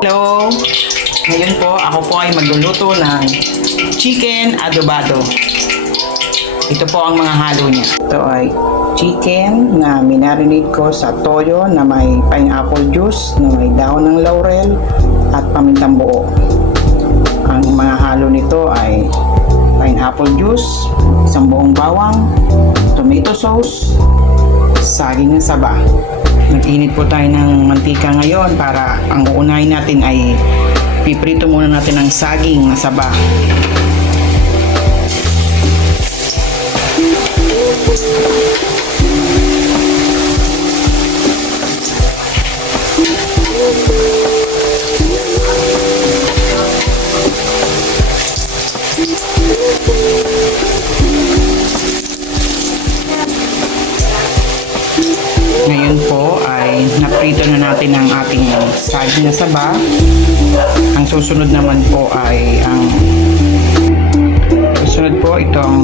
Hello! Ngayon po, ako po ay magluluto ng chicken adobado. Ito po ang mga halo niya. Ito ay chicken na minarinate ko sa toyo na may pineapple juice, na may dahon ng laurel at pamintang buo. Ang mga halo nito ay pineapple juice, isang buong bawang, tomato sauce, saging na saba. Nag-init po tayo ng mantika ngayon para ang uunahin natin ay piprito muna natin ang saging na saba. Ngayon po ay naprito na natin ang ating saging na saba. Ang susunod naman po ay itong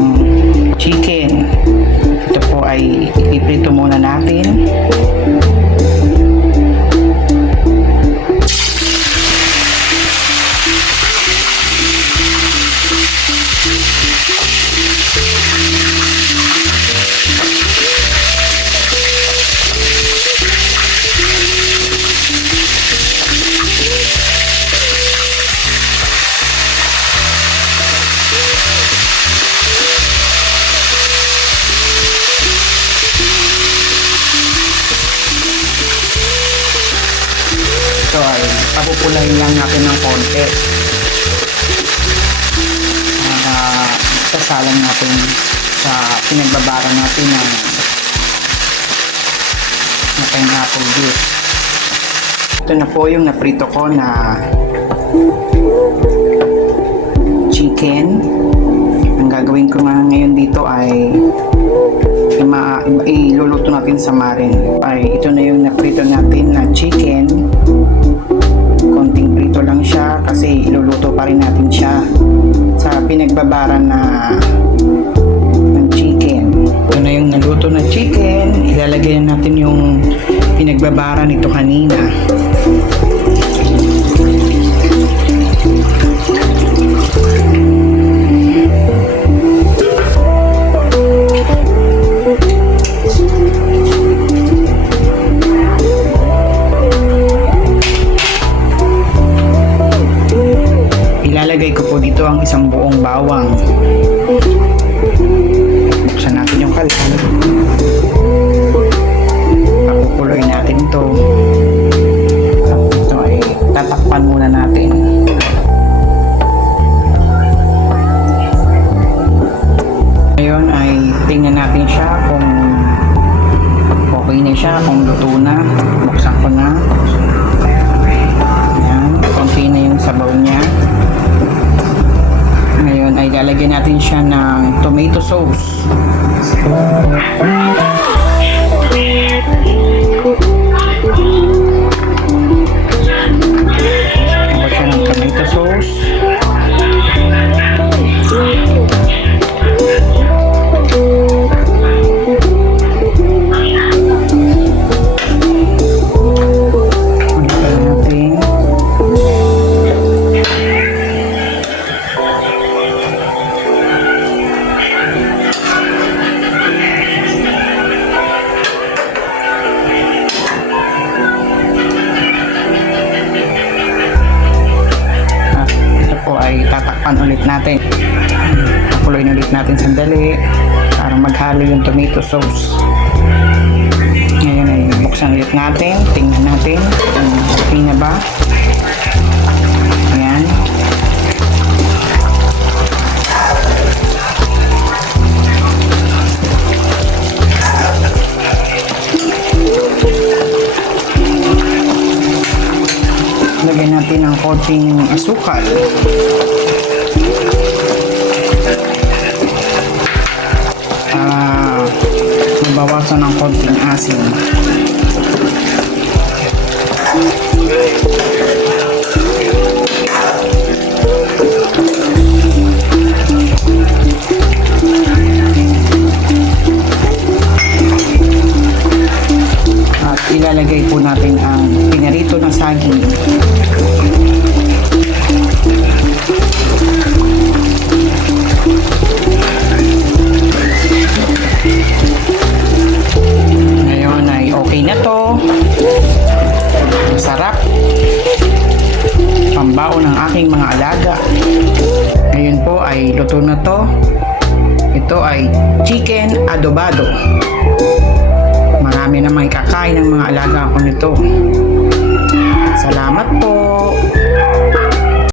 chicken. Ito po ay ipiprito muna natin. Ito ay papupulahin lang natin ng konti. Sasalang natin sa pinagbabara natin ng pineapple juice. Ito na po yung naprito ko na chicken. Ang gagawin ko nga ngayon dito ay iluluto natin sa marin. Ito na yung naprito natin na chicken. Konting prito lang siya kasi iluluto pa rin natin siya sa pinagbabara ng chicken. Ito na yung naluto na chicken. Ilalagay na natin yung pinagbabara nito kanina. Ilalagay ko po dito ang isang buong bawang. Buksan natin yung kalan. Pakukuloy natin ito. At ito ay tatakpan muna natin. Ngayon ay tingnan natin siya kung okay na siya, kung luto na. Buksan ko na. Ayan, konti na yung sabaw niya. Ngayon ay lalagyan natin siya ng tomato sauce. Lagyan siya ng tomato sauce. Tatakpan ulit natin. Pakuloyin ulit natin sandali para maghalo yung tomato sauce. Ngayon ay buksan ulit natin. Tingnan natin kung okay na ba. Ayan. Lagyan natin ng konting asukal. Mabawasan ng konting asin. At ilalagay po natin ang pinarito na saging. baon ng aking mga alaga. Ngayon po ay luto na to. Ito ay chicken adobado. Marami na may kakain ng mga alaga ko nito. Salamat po.